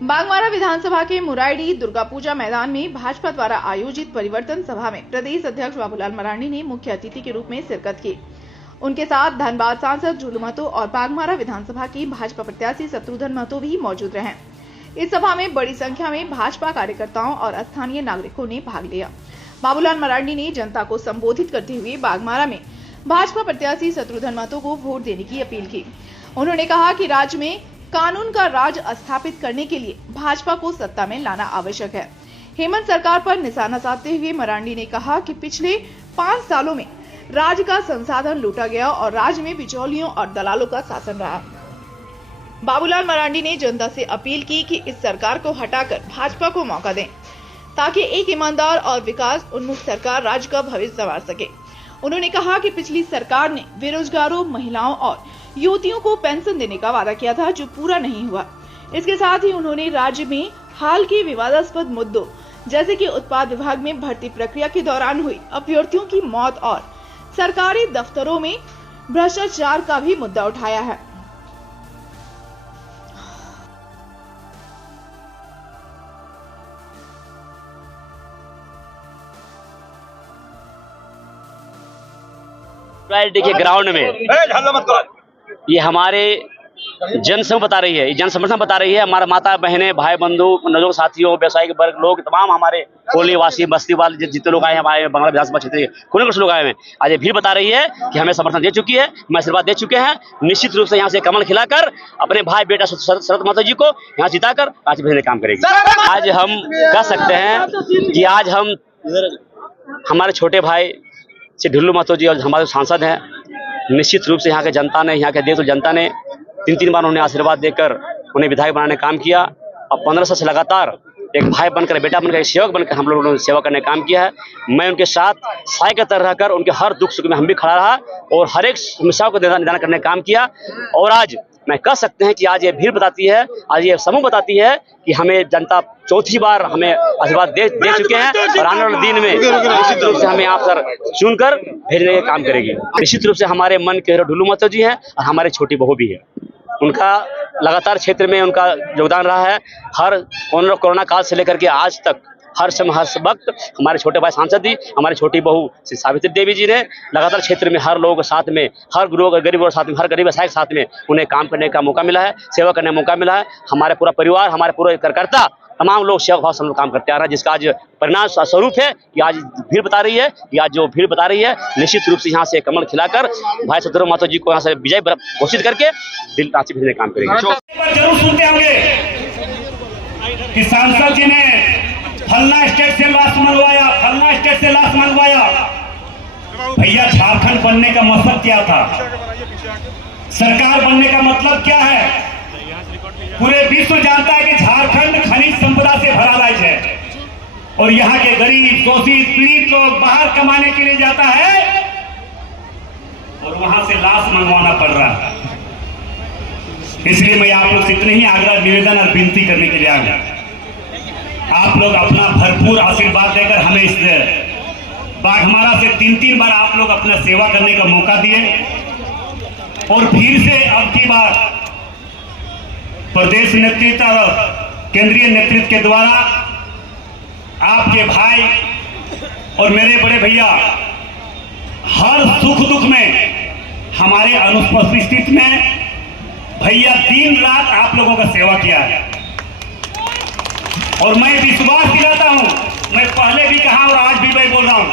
बागमारा विधानसभा के मुराइडी दुर्गा पूजा मैदान में भाजपा द्वारा आयोजित परिवर्तन सभा में प्रदेश अध्यक्ष बाबूलाल मरांडी ने मुख्य अतिथि के रूप में शिरकत की। उनके साथ धनबाद सांसद झुल्लू महतो और बागमारा विधानसभा की भाजपा प्रत्याशी शत्रुघ्न महतो भी मौजूद रहे। इस सभा में बड़ी संख्या में भाजपा कार्यकर्ताओं और स्थानीय नागरिकों ने भाग लिया। बाबूलाल मरांडी ने जनता को संबोधित करते हुए बागमारा में भाजपा प्रत्याशी शत्रुघ्न महतो को वोट देने की अपील की। उन्होंने कहा कि राज्य में कानून का राज स्थापित करने के लिए भाजपा को सत्ता में लाना आवश्यक है। हेमंत सरकार पर निशाना साधते हुए मरांडी ने कहा कि पिछले 5 सालों में राज्य का संसाधन लूटा गया और राज्य में बिचौलियों और दलालों का शासन रहा। बाबूलाल मरांडी ने जनता से अपील की कि इस सरकार को हटाकर भाजपा को मौका दें, ताकि एक ईमानदार और विकास उन्मुख सरकार राज्य का भविष्य संवार सके। उन्होंने कहा कि पिछली सरकार ने बेरोजगारों, महिलाओं और युवतियों को पेंशन देने का वादा किया था, जो पूरा नहीं हुआ। इसके साथ ही उन्होंने राज्य में हाल के विवादास्पद मुद्दों जैसे कि उत्पाद विभाग में भर्ती प्रक्रिया के दौरान हुई अभ्यर्थियों की मौत और सरकारी दफ्तरों में भ्रष्टाचार का भी मुद्दा उठाया है। देखिए ग्राउंड में ये हमारे जनसमूह बता रही है, ये जन समर्थन बता रही है। हमारे माता बहनें, भाई बंधु, नौजवान साथियों, व्यवसायिक वर्ग लोग, तमाम हमारे कोली वासी, बस्ती वाले जितने लोग आए हैं, हमारे बांग्ला विधानसभा क्षेत्र के कुछ लोग आए हैं। आज ये भीड़ बता रही है कि हमें समर्थन दे चुकी है, हमें आशीर्वाद दे चुके हैं। निश्चित रूप से यहाँ से कमल खिलाकर अपने भाई बेटा शरद महतो जी को यहाँ जिताकर आज भेजने काम करेगी। आज हम कह सकते हैं कि आज हम हमारे छोटे भाई से झुल्लू महतो जी और हमारे सांसद हैं। निश्चित रूप से यहाँ के जनता ने, यहाँ के देश जनता ने 3 बार उन्हें आशीर्वाद देकर उन्हें विधायक बनाने का काम किया। अब 15 साल से लगातार एक भाई बनकर, बेटा बनकर, एक सेवक बनकर हम लोगों ने सेवा करने का काम किया है। मैं उनके साथ साय के तरह रहकर उनके हर दुख सुख में हम भी खड़ा रहा और हर एक समस्याओं को निदान करने का काम किया। और आज मैं कह सकते हैं कि आज ये भीड़ बताती है, आज ये समूह बताती है कि हमें जनता 4थी बार हमें आशीर्वाद दे चुके हैं और आने वाले दिन में निश्चित रूप से हमें यहाँ पर चुनकर भेजने का काम करेगी। निश्चित रूप से हमारे मन के झुल्लू महतो जी हैं और हमारी छोटी बहू भी है। उनका लगातार क्षेत्र में उनका योगदान रहा है। हर कोरोना काल से लेकर के आज तक हर समय हर वक्त हमारे छोटे भाई सांसद जी, हमारी छोटी बहू श्री सावित्री देवी जी ने लगातार क्षेत्र में हर लोगों के साथ में, हर गरीबों के साथ में, हर गरीब व्यवसाय के साथ में उन्हें काम करने का मौका मिला है, सेवा करने का मौका मिला है। हमारे पूरा परिवार, हमारे पूरे कार्यकर्ता, तमाम लोग सेवा भाव से काम करते आ रहे हैं, जिसका आज परिणाम स्वरूप है कि आज भीड़ बता रही है कि आज जो भीड़ बता रही है निश्चित रूप से यहाँ से कमल खिलाकर भाई शत्रुघ्न महतो जी को यहाँ से विजय घोषित करके दिल रांची भेजने का काम करेंगे। जरूर सुनते होंगे कि सांसद जी ने फलना स्टेट से लाश मंगवाया, फलना स्टेट से लाश मंगवाया। भैया, झारखंड बनने का मकसद क्या था? सरकार बनने का मतलब क्या है? पूरे विश्व जानता है कि झारखंड खनिज संपदा से भरा राज्य है और यहाँ के गरीब, शोषित, पीड़ित लोग बाहर कमाने के लिए जाता है और वहां से लाश मंगवाना पड़ रहा है। इसलिए मैं आप लोग से इतने ही आग्रह, निवेदन और विनती करने के लिए आ गया। आप लोग अपना भरपूर आशीर्वाद देकर हमें इस बागमारा से 3 बार आप लोग अपना सेवा करने का मौका दिए और फिर से अब की बार प्रदेश नेतृत्व और केंद्रीय नेतृत्व के द्वारा आपके भाई और मेरे बड़े भैया हर सुख दुख में हमारे अनुपस्थित में भैया दिन रात आप लोगों का सेवा किया है और मैं विश्वास दिलाता हूं, मैं पहले भी कहा और आज भी मैं बोल रहा हूं,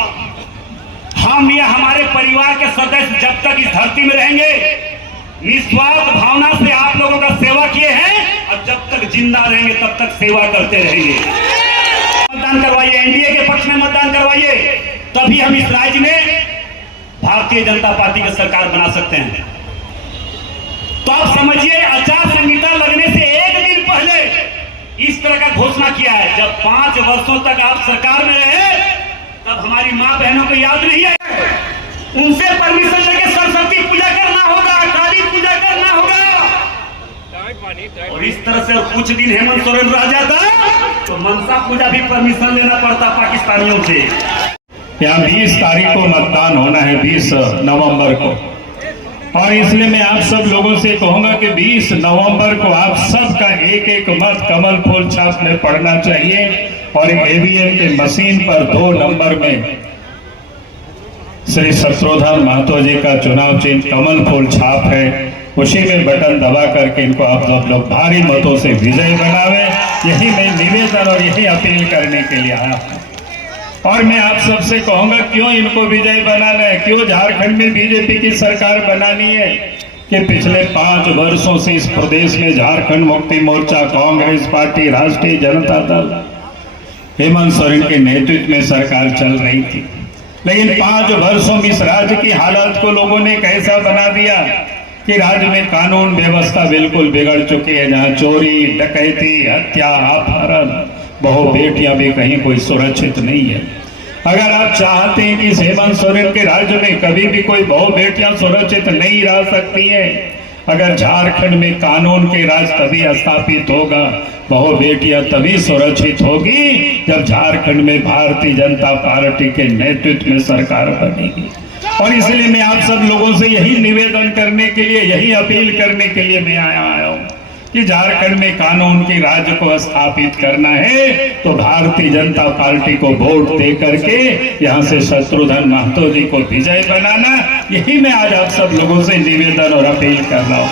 हम या हमारे परिवार के सदस्य जब तक इस धरती में रहेंगे निस्वार्थ भावना से आप लोगों का सेवा किए हैं और जब तक जिंदा रहेंगे तब तक सेवा करते रहेंगे। मतदान करवाइए, एनडीए के पक्ष में मतदान करवाइए, तभी हम इस राज्य में भारतीय जनता पार्टी की सरकार बना सकते हैं। तो आप समझिए, आचार संहिता लगने से 1 दिन पहले इस तरह का घोषणा किया है। जब 5 वर्षों तक आप सरकार में रहे तब हमारी माँ बहनों को याद नहीं है, उनसे परमिशन लेके सरस्वती पूजा करना होगा, काली पूजा करना होगा। और इस तरह से कुछ दिन हेमंत सोरेन रह जाता तो मनसा पूजा भी परमिशन लेना पड़ता पाकिस्तानियों से। यहाँ 20 तारीख को मतदान होना है, 20 नवंबर को। और इसलिए मैं आप सब लोगों से कहूंगा कि 20 नवंबर को आप सबका एक एक मत कमल फूल छाप में पड़ना चाहिए और ईवीएम के मशीन पर 2 नंबर में श्री शत्रुधन महतो जी का चुनाव चिन्ह कमल फूल छाप है, उसी में बटन दबा करके इनको आप सब लोग भारी मतों से विजय बनावे। यही मैं निवेदन और यही अपील करने के लिए आया हूं। और मैं आप सबसे कहूंगा क्यों इनको विजय बनाना है, क्यों झारखंड में बीजेपी की सरकार बनानी है कि पिछले 5 वर्षों से इस प्रदेश में झारखंड मुक्ति मोर्चा, कांग्रेस पार्टी, राष्ट्रीय जनता दल, हेमंत सोरेन के नेतृत्व में सरकार चल रही थी। लेकिन 5 वर्षों में इस राज्य की हालत को लोगों ने कैसा बना दिया कि राज्य में कानून व्यवस्था बिल्कुल बिगड़ चुकी है, जहां चोरी, डकैती, हत्या, अपहरण, बहु बेटियां भी कहीं कोई सुरक्षित नहीं है। अगर आप चाहते हैं कि हेमंत सोरेन के राज्य में कभी भी कोई बहु बेटियां सुरक्षित नहीं रह सकती है, अगर झारखंड में कानून के राज तभी स्थापित होगा, बहु बेटियां तभी सुरक्षित होगी जब झारखंड में भारतीय जनता पार्टी के नेतृत्व में सरकार बनेगी। और इसलिए मैं आप सब लोगों से यही निवेदन करने के लिए, यही अपील करने के लिए मैं आया हूं कि झारखंड में कानून के राज को स्थापित करना है तो भारतीय जनता पार्टी को वोट दे करके यहां से शत्रुधन महतो जी को विजय बनाना, यही मैं आज आप सब लोगों से निवेदन और अपील कर रहा हूं।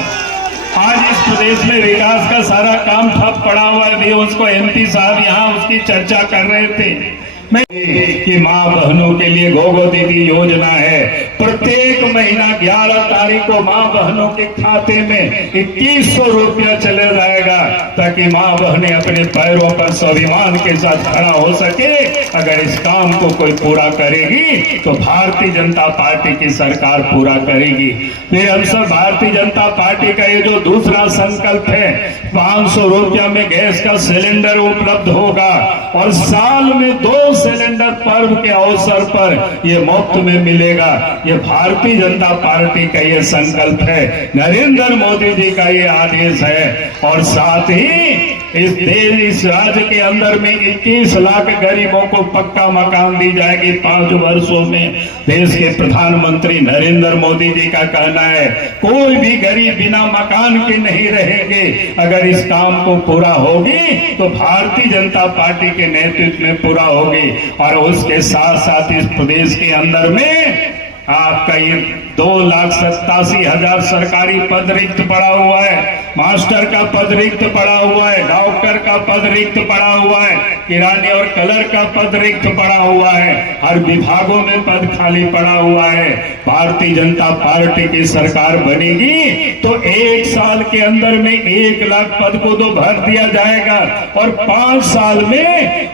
आज इस प्रदेश में विकास का सारा काम ठप पड़ा हुआ है, भी उसको एमपी साहब यहां उसकी चर्चा कर रहे थे कि माँ बहनों के लिए गोगो दीदी योजना है। प्रत्येक महीना 11 तारीख को माँ बहनों के खाते में 2100 रुपया चले जाएगा ताकि माँ बहनें अपने पैरों पर स्वाभिमान के साथ खड़ा हो सके। अगर इस काम को कोई पूरा करेगी तो भारतीय जनता पार्टी की सरकार पूरा करेगी। फिर हम सब भारतीय जनता पार्टी का ये जो दूसरा संकल्प है, 500 रुपया में गैस का सिलेंडर उपलब्ध होगा और साल में 2 सिलेंडर पर्व के अवसर पर ये मुफ्त में मिलेगा। ये भारतीय जनता पार्टी का ये संकल्प है, नरेंद्र मोदी जी का ये आदेश है। और साथ ही इस राज्य के अंदर में 21 लाख गरीबों को पक्का मकान दी जाएगी 5 वर्षों में। देश के प्रधानमंत्री नरेंद्र मोदी जी का कहना है कोई भी गरीब बिना मकान के नहीं रहेंगे। अगर इस काम को पूरा होगी तो भारतीय जनता पार्टी के नेतृत्व में पूरा होगी। और उसके साथ साथ इस प्रदेश के अंदर में आपका ये 2,87,000 सरकारी पद रिक्त पड़ा हुआ है, मास्टर का पद रिक्त पड़ा हुआ है, डॉक्टर का पद रिक्त पड़ा हुआ है, किराने और कलर का पद रिक्त पड़ा हुआ है, हर विभागों में पद खाली पड़ा हुआ है। भारतीय जनता पार्टी की सरकार बनेगी तो 1 साल के अंदर में 1 लाख पद को तो भर दिया जाएगा और 5 साल में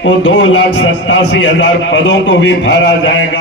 वो 2,87,000 पदों को भी भरा जाएगा।